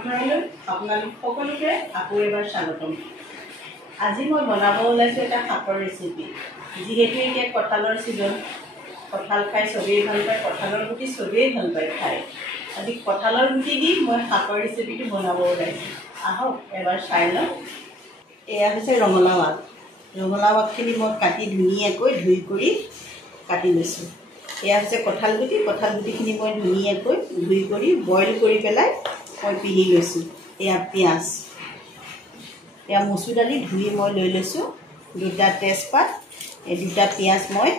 পাকঘৰলৈ আপোনালোক সকলোকে আকৌ এবাৰ স্বাগতম। আজি মই বনাব ওলাইছোঁ এটা শাকৰ ৰেচিপি। যিহেতু এতিয়া কঁঠালৰ ছিজন, কঁঠাল খাই চবেই ভাল পায়, কঁঠালৰ গুটি চবেই ভাল পায় খাই। আজি কঁঠালৰ গুটি দি মই শাকৰ ৰেচিপিটো বনাব ওলাইছোঁ। আহক এবাৰ চাই লওঁ। এয়া হৈছে ৰঙালাও আগ। ৰঙালাও আগখিনি মই কাটি ধুনীয়াকৈ ধুই কৰি কাটি লৈছোঁ। এয়া হৈছে কঁঠাল গুটিখিনি মই ধুনীয়াকৈ ধুই কৰি বইল কৰি পেলাই মই পিহি লৈছোঁ। এয়া পিঁয়াজ, এয়া মচুৰ দালি ধুই মই লৈ লৈছোঁ। দুটা তেজপাত, এই দুটা পিঁয়াজ মই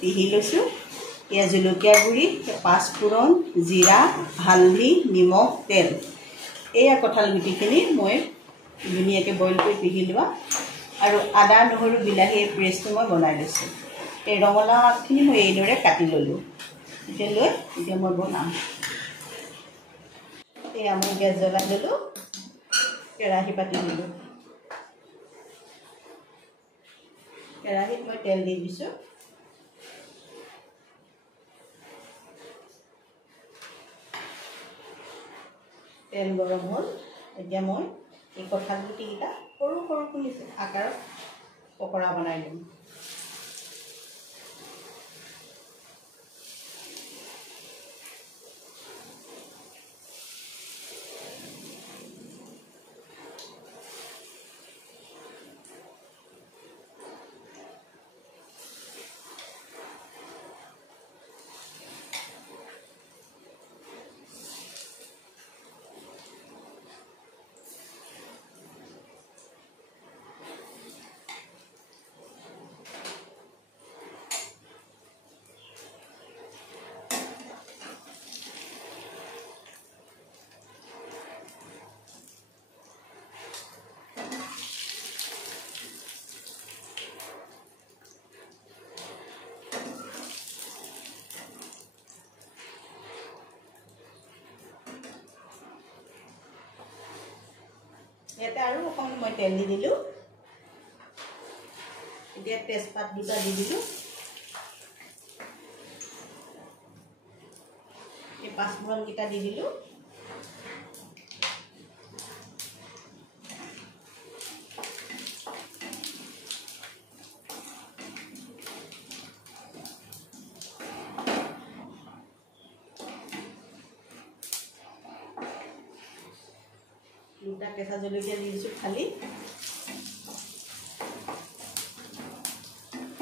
পিহি লৈছোঁ। এয়া জলকীয়া গুড়ি, পাঁচফোৰণ, জিৰা, হালধি, নিমখ, তেল। এয়া কঁঠাল গুটিখিনি মই ধুনীয়াকৈ বইল কৰি পিহি লোৱা, আৰু আদা নহৰু বিলাহী পেষ্টটো মই বনাই লৈছোঁ। এই ৰঙালাও আগখিনি মই এইদৰে কাটি ল'লোঁ। এতিয়া মই বনাম। এয়া মই গেছ জ্বলাই ল'লোঁ, কেৰাহী পাতি দিলোঁ। কেৰাহীত মই তেল দি দিছোঁ। তেল গৰম হ'ল। এতিয়া মই এই কঁঠাল গুটিকেইটা সৰু সৰু আকাৰত পকৰা বনাই দিম। ইয়াতে আৰু অকণমান মই তেল দি দিলোঁ। এতিয়া তেজপাত দুটা দি দিলোঁ। এই পাঁচফোৰণকেইটা দি দিলোঁ। দুটা কেঁচা জলকীয়া দি দিছোঁ খালি।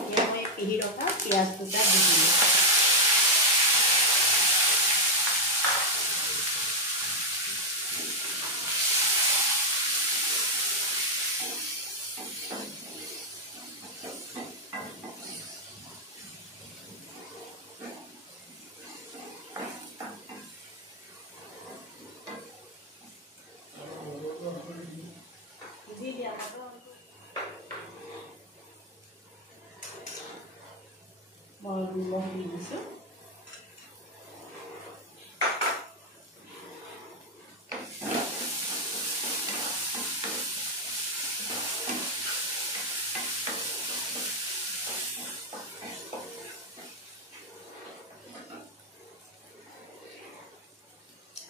এতিয়া মই পিহি ৰখা পিঁয়াজ দুটা দি দিলোঁ। মই নিমখ দি দিছোঁ।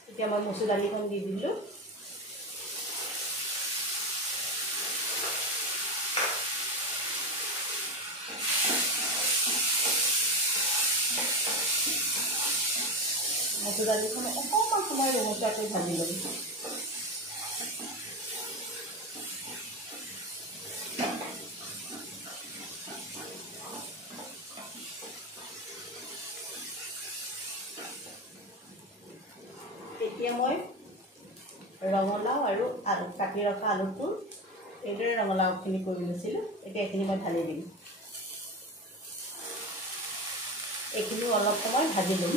এতিয়া মই মচুৰ দালিখন দি দিলোঁ। মচুৰ দালিখন অকণমান সময় ৰঙচুৱাকৈ ভাজি ল'ম। এতিয়া মই ৰঙালাও আৰু আলু কাটি ৰখা আলুটো এইদৰে ৰঙালাওখিনি কৰি লৈছিলোঁ। এতিয়া এইখিনি মই ঢালি দিম। এইখিনিও অলপ সময় ভাজি ল'ম।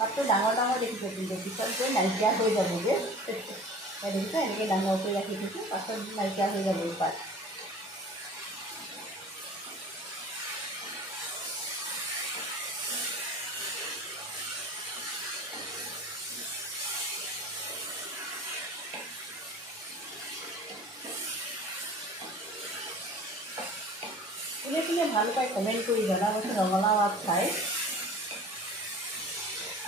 পাতটো ডাঙৰ ডাঙৰ দেখিছোঁ, কিন্তু পিছত গৈ নাইকিয়া হৈ যাবগৈ। দেখিছোঁ এনেকৈ ডাঙৰকৈ ৰাখি থৈছোঁ, পাছত নাইকিয়া হৈ যাব পাত। কোনে কোনে ভাল পায় কমেণ্ট কৰি জনাবচোন ৰঙালাও আগ খাই।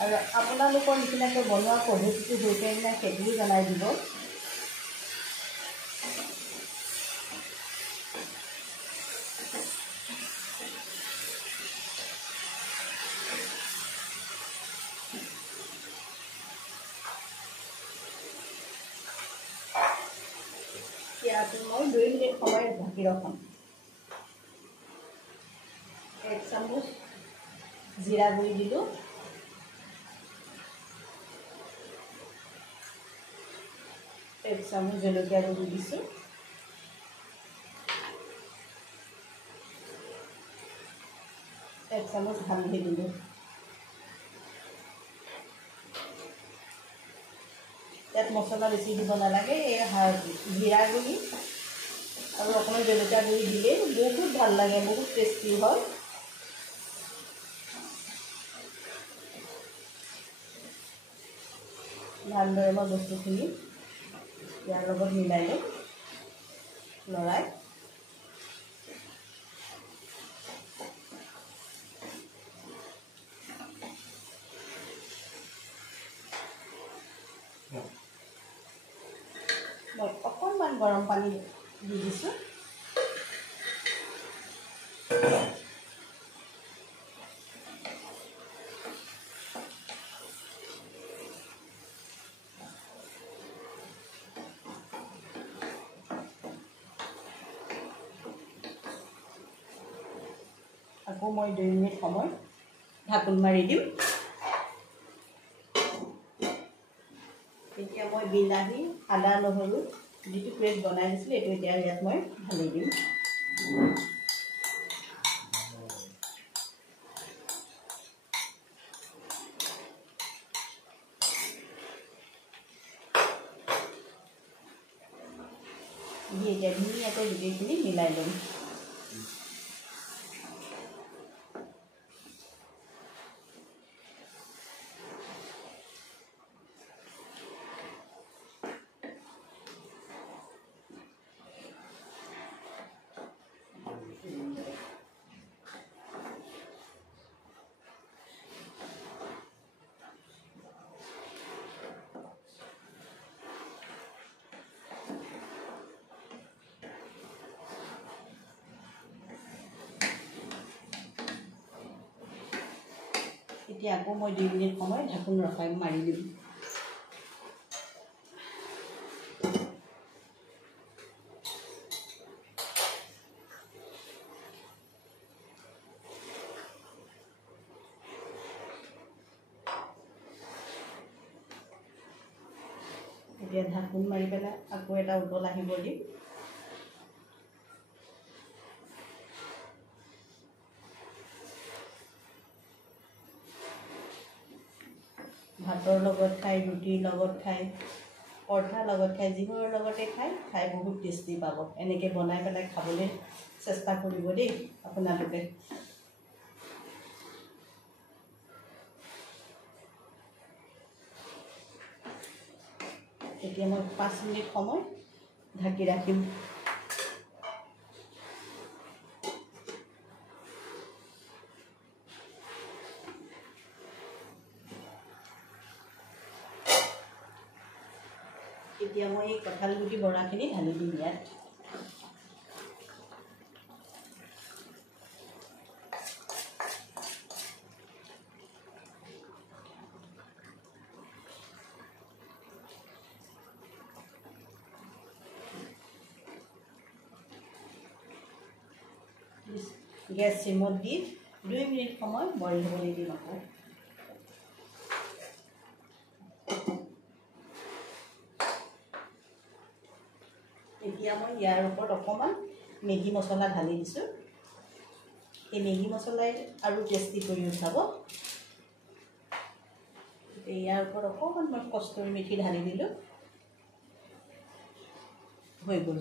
আৰু আপোনালোকৰ নিচিনাকৈ বনোৱা পদ্ধতিটো হৈছে নে সেইটোও জনাই দিব। ইয়াত মই 2 মিনিট সময় ঢাকি ৰখাম। 1 চামুচ জিৰা গুড়ি দিলোঁ, 1 চামুচ জলকীয়া গুড়ি দিছোঁ, 1 চামুচ হালধি দিলোঁ। ইয়াত মছলা বেছি দিব নালাগে। এই জিৰা গুড়ি আৰু অকণমান জলকীয়া গুড়ি দিলে বহুত ভাল লাগে, বহুত টেষ্টি হয়। ভালদৰে মই বস্তুখিনি ইয়াৰ লগত মিলাই লওঁ, লৰাই। মই অকণমান গৰম পানী দি দিছোঁ। আকৌ মই 2 মিনিট সময় ঢাকোন মাৰি দিম। এতিয়া মই বিলাহী, আদা, নহৰু যিটো পেষ্ট বনাই দিছিলোঁ এইটো এতিয়া ইয়াত মই ঢালি দিম। দি এতিয়া ধুনীয়াকৈ গোটেইখিনি মিলাই ল'ম। এতিয়া আকৌ মই 2 মিনিট সময় ঢাকোন ৰখাই মাৰি দিম। এতিয়া ঢাকোন মাৰি পেলাই আকৌ এটা উতল আহিব দিম। ভাতৰ লগত খাই, ৰুটিৰ লগত খাই, পৰঠাৰ লগত খাই, যিবোৰৰ লগতে খাই বহুত টেষ্টি পাব। এনেকৈ বনাই পেলাই খাবলৈ চেষ্টা কৰিব দেই আপোনালোকে। এতিয়া মই 5 মিনিট সময় ঢাকি ৰাখিম। এতিয়া মই এই কঁঠাল গুটি বৰাখিনি ঢালি দিম ইয়াত। গেছ চিমত দি 2 মিনিট সময় বইল হ'বলৈ দিম আকৌ। এতিয়া মই ইয়াৰ ওপৰত অকণমান মেগী মছলা ঢালি দিছোঁ। এই মেগী মছলাই আৰু টেষ্টি কৰি উঠাব। ইয়াৰ ওপৰত অকণমান মই কষ্টুৰি মেথি ঢালি দিলোঁ, হৈ গ'ল।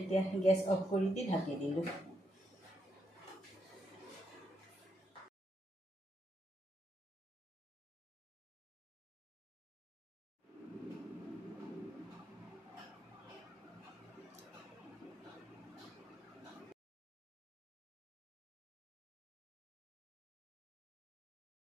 এতিয়া গেছ অফ কৰি দি ঢাকি দিলোঁ।